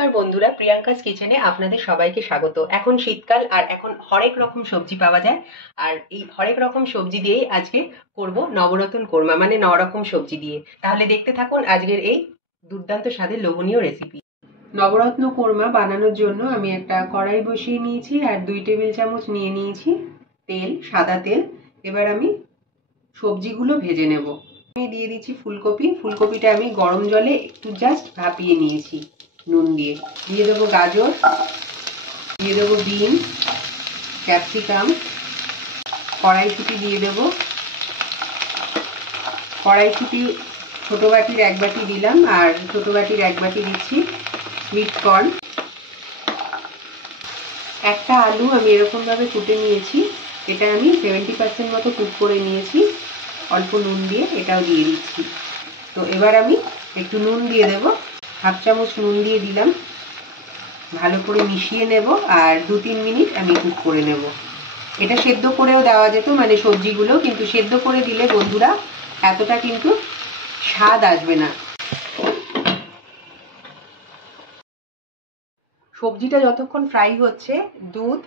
নমস্কার বন্ধুরা, প্রিয়াঙ্কাস কিচেনে আপনাদের সবাইকে স্বাগত। এখন শীতকাল আর এখন হরেক রকম সবজি পাওয়া যায়। আর এই হরেক রকম সবজি দিয়েই আজকে করব নবরত্ন কোরমা, মানে 9 রকম সবজি দিয়ে। তাহলে দেখতে থাকুন আজকের এই দুর্দান্ত স্বাদের লোভনীয় রেসিপি। নবরত্ন কোরমা বানানোর জন্য আমি একটা কড়াই বসিয়ে নিয়েছি আর 2 টেবিল চামচ নিয়ে নিয়েছি তেল, সাদা তেল। এবার আমি সবজিগুলো ভেজে নেব। আমি দিয়ে দিচ্ছি ফুলকপি। ফুলকপিটা আমি গরম জলে একটু জাস্ট ভাপিয়ে নিয়েছি নুন দিয়ে। দিয়ে দেবো গাজর, দিয়ে দেবো বিন, ক্যাপসিকাম, কড়াইশুঁটি দিয়ে দেবো। কড়াইশুঁটি ছোটো বাটির 1 বাটি দিলাম আর ছোটো বাটির 1 বাটি দিচ্ছি সুইট কর্ন। একটা আলু আমি এরকমভাবে কুটে নিয়েছি, এটা আমি 70% মতো কুক করে নিয়েছি অল্প নুন দিয়ে, এটাও দিয়ে দিচ্ছি। তো এবার আমি একটু নুন দিয়ে দেব, 1/2 চামচ নুন দিয়ে দিলাম। ভালো করে মিশিয়ে নেব আর 2-3 মিনিট আমি কুক করে নেব। এটা সেদ্ধ করেও দেওয়া যেত, মানে সবজিগুলো, কিন্তু সেদ্ধ করে দিলে বন্ধুরা এতটা কিন্তু স্বাদ আসবে না। সবজিটা যতক্ষণ ফ্রাই হচ্ছে, দুধ,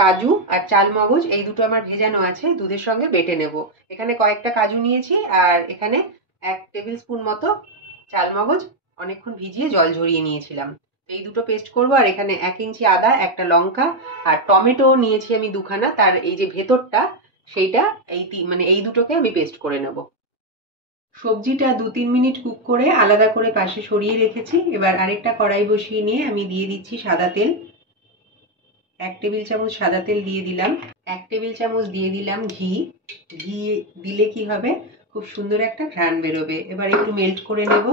কাজু আর চালমগজ এই দুটো আমার ভেজানো আছে, দুধের সঙ্গে বেটে নেব। এখানে কয়েকটা কাজু নিয়েছি আর এখানে 1 টেবিল স্পুন মতো চালমগজ অনেকক্ষণ ভিজিয়ে জল ঝরিয়ে নিয়েছিলাম। এই দুটো পেস্ট করব। আর এখানে 1 ইঞ্চি আদা, একটা লঙ্কা আর টমেটো নিয়েছি আমি 2খানা, তার এই যে ভেতরটা সেইটা এই দুটোকে আমি পেস্ট করে নেব। সবজিটা 2-3 মিনিট কুক করে আলাদা করে পাশে সরিয়ে রেখেছি। এবার আরেকটা কড়াই বসিয়ে নিয়ে আমি দিয়ে দিচ্ছি সাদা তেল। 1 টেবিল চামচ সাদা তেল দিয়ে দিলাম। 1 টেবিল চামচ দিয়ে দিলাম ঘি। ঘি দিলে কি হবে, খুব সুন্দর একটা ঘ্রাণ বেরোবে। এবার একটু মেল্ট করে নেব।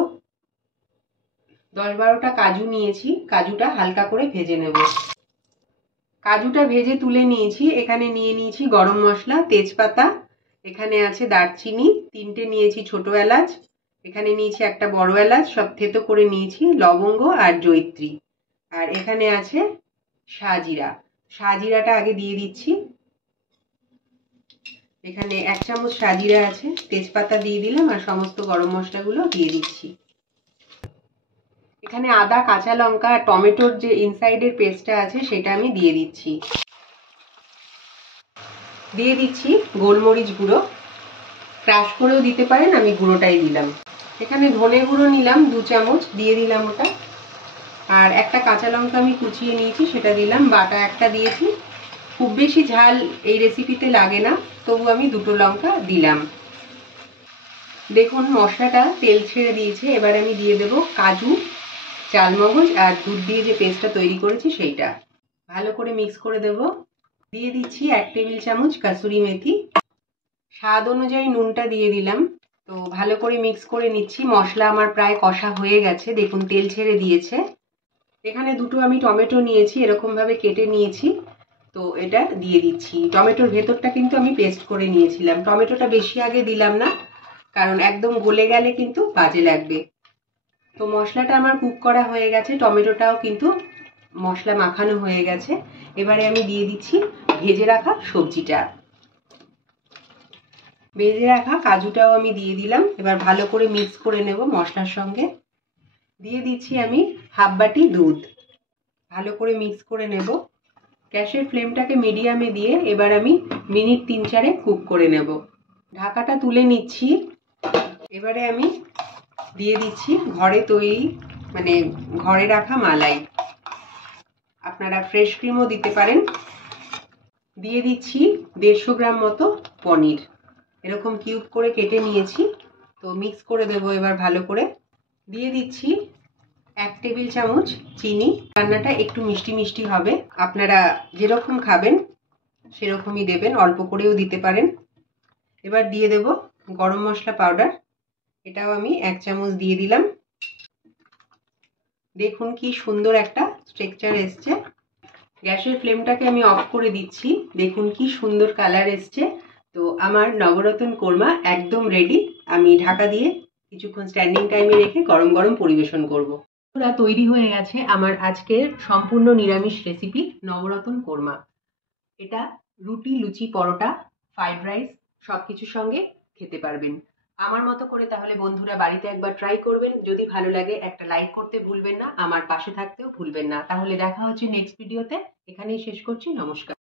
10-12টা কাজু নিয়েছি, কাজুটা হালকা করে ভেজে নেব। কাজুটা ভেজে তুলে নিয়েছি। এখানে নিয়ে নিয়েছি গরম মশলা, তেজপাতা, এখানে আছে দারচিনি, 3টে নিয়েছি ছোট এলাচ, এখানে নিয়েছি একটা বড় এলাচ, সব থেতো করে নিয়েছি, লবঙ্গ আর জয়িত্রী, আর এখানে আছে শাহজিরা। শাহজিরাটা আগে দিয়ে দিচ্ছি। এখানে 1 চামচ শাহজিরা আছে, তেজপাতা দিয়ে দিলাম আর সমস্ত গরম মশলাগুলো দিয়ে দিচ্ছি। এখানে আদা, কাঁচা লঙ্কা আর টমেটোর যে ইনসাইডের পেস্টটা আছে সেটা আমি দিয়ে দিচ্ছি। দিয়ে দিচ্ছি গোলমরিচ গুঁড়ো, ক্রাশ করেও দিতে পারেন, আমি গুঁড়োটাই দিলাম। এখানে ধনে গুঁড়ো নিলাম 2 চামচ, দিয়ে দিলাম ওটা। আর একটা কাঁচা লঙ্কা আমি কুচিয়ে নিয়েছি, সেটা দিলাম, বাটা একটা দিয়েছি। খুব বেশি ঝাল এই রেসিপিতে লাগে না, তবু আমি 2টো লঙ্কা দিলাম। দেখুন মশলাটা তেল ছেড়ে দিয়েছে। এবার আমি দিয়ে দেব কাজু, চালমগজ আর দুধ দিয়ে যে পেস্টটা তৈরি করেছি সেইটা। ভালো করে মিক্স করে দেব। দিয়ে দিচ্ছি 1 টেবিল চামচ কাসুরি মেথি। স্বাদ অনুযায়ী নুনটা দিয়ে দিলাম। তো ভালো করে মিক্স করে নিচ্ছি। মশলা আমার প্রায় কষা হয়ে গেছে, দেখুন তেল ছেড়ে দিয়েছে। এখানে 2টো আমি টমেটো নিয়েছি, এরকম ভাবে কেটে নিয়েছি, তো এটা দিয়ে দিচ্ছি। টমেটোর ভেতরটা কিন্তু আমি পেস্ট করে নিয়েছিলাম। টমেটোটা বেশি আগে দিলাম না, কারণ একদম গলে গেলে কিন্তু বাজে লাগবে। তো মশলাটা আমার কুক করা হয়ে গেছে, টমেটোটাও কিন্তু মশলা মাখানো হয়ে গেছে। এবারে আমি দিয়ে দিচ্ছি ভেজে রাখা সবজিটা। ভেজে রাখা কাজুটাও আমি দিয়ে দিলাম। এবার ভালো করে মিক্স করে নেব মশলার সঙ্গে। দিয়ে দিচ্ছি আমি 1/2 বাটি দুধ। ভালো করে মিক্স করে নেব। গ্যাসের ফ্লেমটাকে মিডিয়ামে দিয়ে এবার আমি মিনিট 3-4 কুক করে নেব। ঢাকাটা তুলে নিচ্ছি। এবারে আমি দিয়ে দিচ্ছি ঘরে তৈরি, মানে ঘরে রাখা মালাই। আপনারা ফ্রেশ ক্রিমও দিতে পারেন। দিয়ে দিচ্ছি 150 গ্রাম মতো পনির, এরকম কিউব করে কেটে নিয়েছি। তো মিক্স করে দেব এবার ভালো করে। দিয়ে দিচ্ছি 1 টেবিল চামচ চিনি। রান্নাটা একটু মিষ্টি মিষ্টি হবে, আপনারা যেরকম খাবেন সেরকমই দেবেন, অল্প করেও দিতে পারেন। এবার দিয়ে দেব গরম মশলা পাউডার, এটাও আমি 1 চামচ দিয়ে দিলাম। দেখুন কি সুন্দর একটা স্ট্রাকচার এসছে। গ্যাসের ফ্লেমটাকে আমি অফ করে দিচ্ছি। দেখুন কি সুন্দর কালার এসছে। তো আমার নবরত্ন কোরমা একদম রেডি। আমি ঢাকা দিয়ে কিছুক্ষণ স্ট্যান্ডিং টাইমে রেখে গরম গরম পরিবেশন করব। পুরা তৈরি হয়ে গেছে আমার আজকের সম্পূর্ণ নিরামিষ রেসিপি নবরত্ন কোরমা। এটা রুটি, লুচি, পরোটা, ফ্রাইড রাইস সবকিছুর সঙ্গে খেতে পারবেন। আমার মতো করে তাহলে বন্ধুরা বাড়িতে একবার ট্রাই করবেন। যদি ভালো লাগে একটা লাইক করতে ভুলবেন না, আমার পাশে থাকতেও ভুলবেন না। তাহলে দেখা হচ্ছে নেক্সট ভিডিওতে। এখানেই শেষ করছি। নমস্কার।